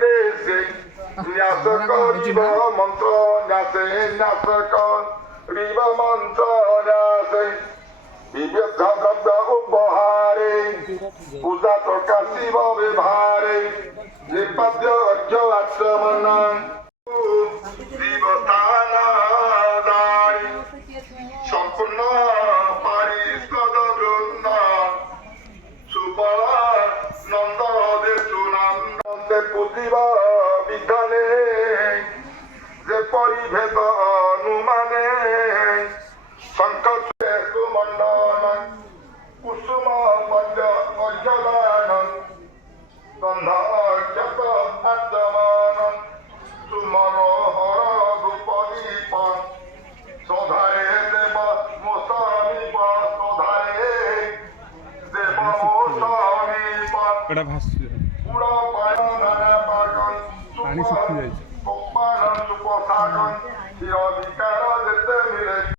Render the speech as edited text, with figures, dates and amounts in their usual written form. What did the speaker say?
দেশে ন্যাস করিব মন্ত্র ন্যাসে ন্যাস করিব মন্ত্র ন্যাসে বিবিধ দ্রব্য উপহারে পূজা প্রকাশিব ব্যবহারে নির্বাদ্য অর্ঘ্য আচমন জীবস্থান দারি সম্পূর্ণ পারিষদ বৃন্দ সুফল নন্দ দেশুনন্দে পুজিব বিধানে যে পরিভেদ অনুমানে শঙ্খ সুমণ্ডল কুসুম পদ্য অজ্জলান গন্ধ অক্ষত আত্মমান সুমনোহর রূপদীপ সধারে দেব মোসমিপ সধারে দেব মোসমিপ এটা ভাসছে পুরো পায়ন নানা পাগন পানি শুকিয়ে যাচ্ছে সুপান সুপসাগন চির